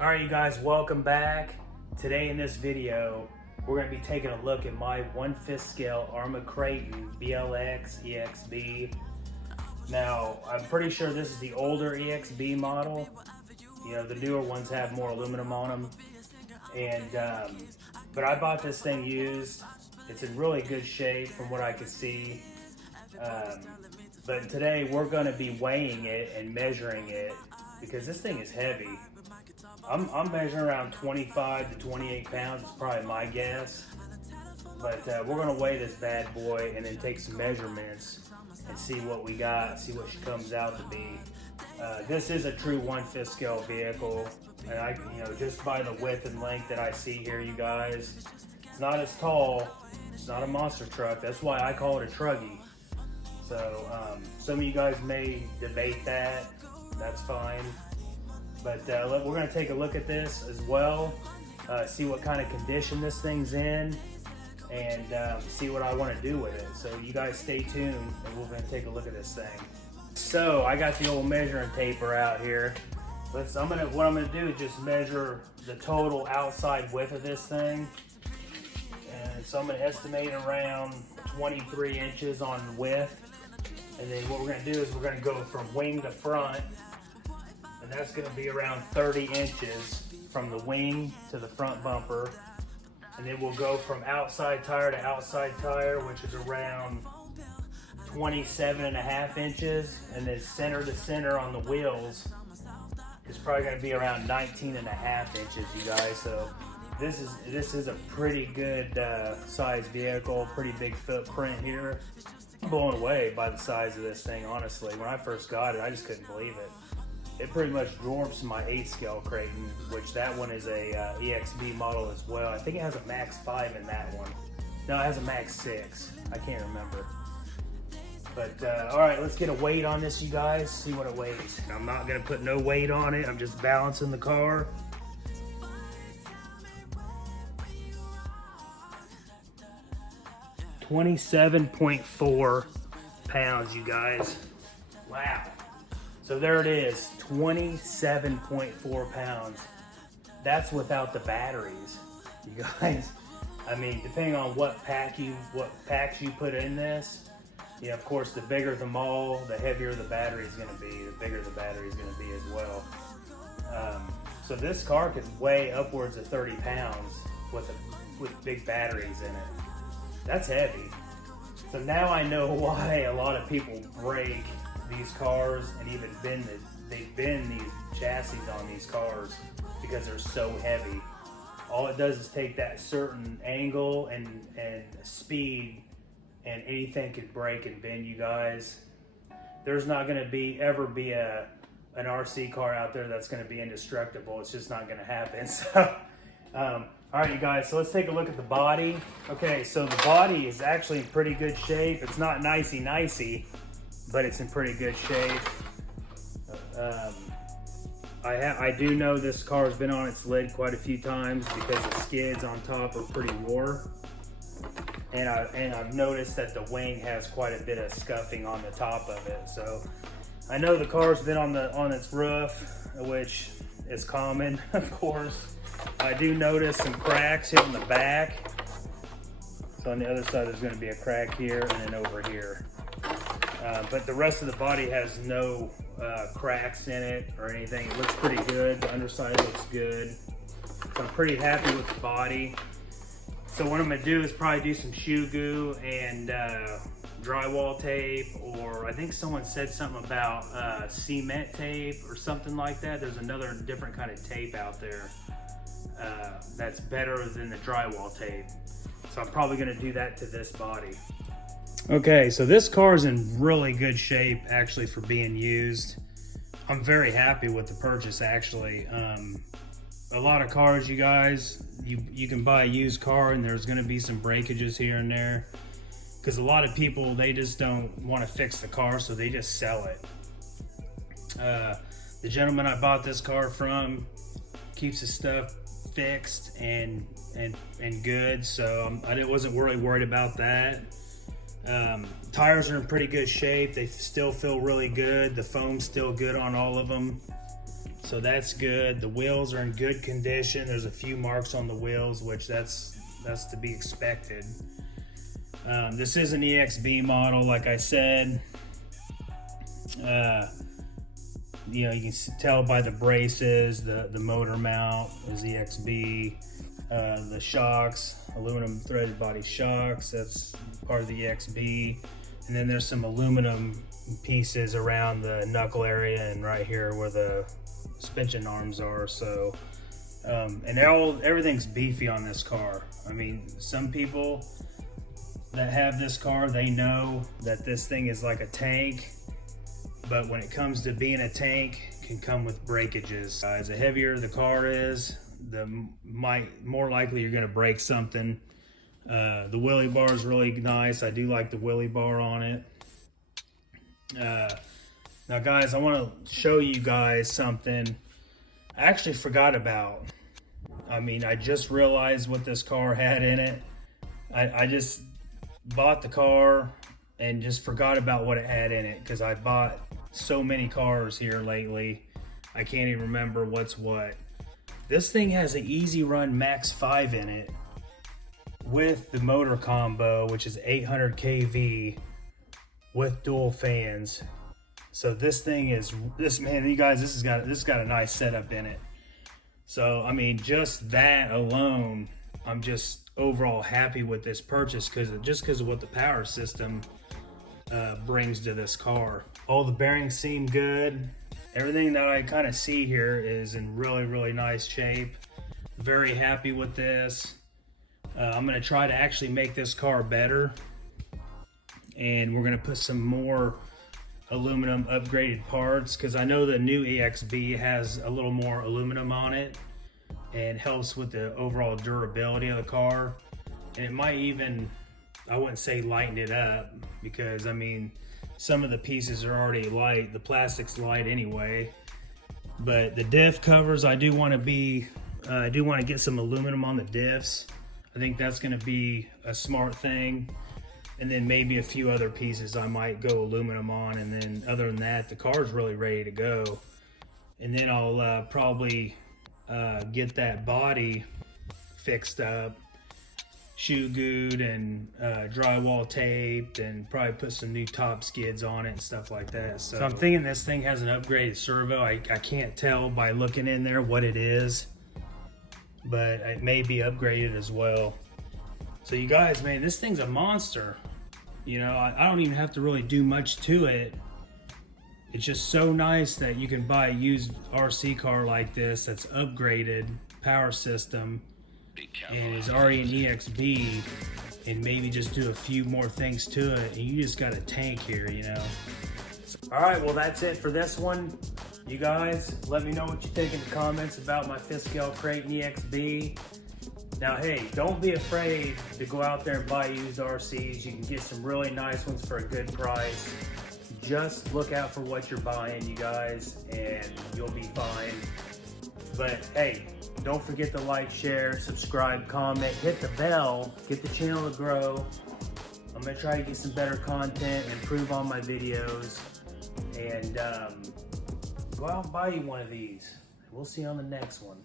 All right, you guys, welcome back. Today in this video, we're going to be taking a look at my 1/5 scale Arma Creighton BLX EXB. Now, I'm pretty sure this is the older EXB model. You know, the newer ones have more aluminum on them. And, but I bought this thing used. It's in really good shape from what I could see. But today we're going to be weighing it and measuring it because this thing is heavy. I'm measuring around 25 to 28 pounds, is probably my guess. But we're gonna weigh this bad boy and then take some measurements and see what we got, see what she comes out to be. This is a true 1/5 scale vehicle, and just by the width and length that I see here, you guys, it's not as tall. It's not a monster truck. That's why I call it a truggy. So some of you guys may debate that. That's fine. But we're going to take a look at this as well, see what kind of condition this thing's in, and see what I want to do with it. So you guys stay tuned, and we're going to take a look at this thing. So I got the old measuring taper out here. What I'm going to do is just measure the total outside width of this thing. And so I'm going to estimate around 23 inches on width. And then what we're going to do is we're going to go from wing to front. And that's going to be around 30 inches from the wing to the front bumper. And then we'll go from outside tire to outside tire, which is around 27.5 inches. And then center to center on the wheels is probably going to be around 19.5 inches, you guys. So this is a pretty good size vehicle, pretty big footprint here. I'm blown away by the size of this thing, honestly. When I first got it, I just couldn't believe it. It pretty much dwarfs my 8 scale Creighton, which that one is a EXB model as well. I think it has a Max 5 in that one. No, it has a Max 6. I can't remember. But all right, let's get a weight on this, you guys. See what it weighs. I'm not gonna put no weight on it. I'm just balancing the car. $27.4 pounds, you guys. Wow. So there it is, 27.4 pounds. That's without the batteries, you guys. I mean, depending on what packs you put in this, of course, the bigger the maul, the heavier the battery is gonna be, the bigger the battery is gonna be as well. So this car could weigh upwards of 30 pounds with big batteries in it. That's heavy. So now I know why a lot of people break these cars and even they bend these chassis on these cars because they're so heavy. All it does is take that certain angle and speed, and anything could break and bend, you guys. There's not going to ever be an RC car out there that's going to be indestructible. It's just not going to happen. So all right, you guys, so let's take a look at the body. Okay, so the body is actually in pretty good shape. It's not nicey, but it's in pretty good shape. I do know this car has been on its lid quite a few times because the skids on top are pretty wore. And I've noticed that the wing has quite a bit of scuffing on the top of it. So I know the car's been on its roof, which is common, of course. I do notice some cracks here in the back. So on the other side, there's going to be a crack here and then over here. But the rest of the body has no cracks in it or anything. It looks pretty good. The underside looks good. So I'm pretty happy with the body. So what I'm going to do is probably do some shoe goo and drywall tape, or I think someone said something about cement tape or something like that. There's another different kind of tape out there that's better than the drywall tape. So I'm probably going to do that to this body. Okay, so this car is in really good shape actually for being used. I'm very happy with the purchase actually. A lot of cars, you guys, you can buy a used car and there's going to be some breakages here and there because a lot of people, they just don't want to fix the car, so they just sell it. The gentleman I bought this car from keeps his stuff fixed and good, so I wasn't really worried about that. Tires are in pretty good shape. They still feel really good. The foam's still good on all of them. So that's good. The wheels are in good condition. There's a few marks on the wheels, which that's to be expected. This is an EXB model, like I said. You know, you can tell by the braces, the motor mount is EXB. The shocks, aluminum threaded body shocks, that's part of the EXB. And then there's some aluminum pieces around the knuckle area and right here where the suspension arms are. So, and everything's beefy on this car. I mean, some people that have this car, they know that this thing is like a tank. But when it comes to being a tank, it can come with breakages. The heavier the car is, the more likely you're going to break something. The wheelie bar is really nice. I do like the wheelie bar on it. Now guys, I want to show you guys something I actually forgot about. I mean, I just realized what this car had in it. I just bought the car and just forgot about what it had in it because I bought so many cars here lately. I can't even remember what's what. This thing has an Easy Run Max 5 in it with the motor combo, which is 800 kV with dual fans. So this thing is, man, you guys, this has got a nice setup in it. So I mean, just that alone, I'm just overall happy with this purchase because of what the power system brings to this car. All the bearings seem good. Everything that I kind of see here is in really nice shape. Very happy with this. I'm going to try to actually make this car better, and we're going to put some more aluminum upgraded parts because I know the new EXB has a little more aluminum on it and helps with the overall durability of the car. And it might even, I wouldn't say lighten it up, because I mean, some of the pieces are already light. The plastic's light anyway. But the diff covers, I do want to get some aluminum on the diffs. I think that's going to be a smart thing. And then maybe a few other pieces I might go aluminum on. And then other than that, the car's really ready to go. And then I'll probably get that body fixed up, shoe gooed and drywall taped, and probably put some new top skids on it and stuff like that. So I'm thinking this thing has an upgraded servo. I can't tell by looking in there what it is, but it may be upgraded as well. So you guys, man, this thing's a monster. You know, I don't even have to really do much to it. It's just so nice that you can buy a used RC car like this that's upgraded power system and is already an EXB, and maybe just do a few more things to it, and you just got a tank here, you know. All right, well, that's it for this one. You guys, let me know what you think in the comments about my 5th scale Creighton EXB. Now, hey, don't be afraid to go out there and buy used RCs. You can get some really nice ones for a good price. Just look out for what you're buying, you guys, and you'll be fine. But hey, don't forget to like, share, subscribe, comment, hit the bell, get the channel to grow. I'm gonna try to get some better content, improve on my videos, and go out and buy you one of these. We'll see you on the next one.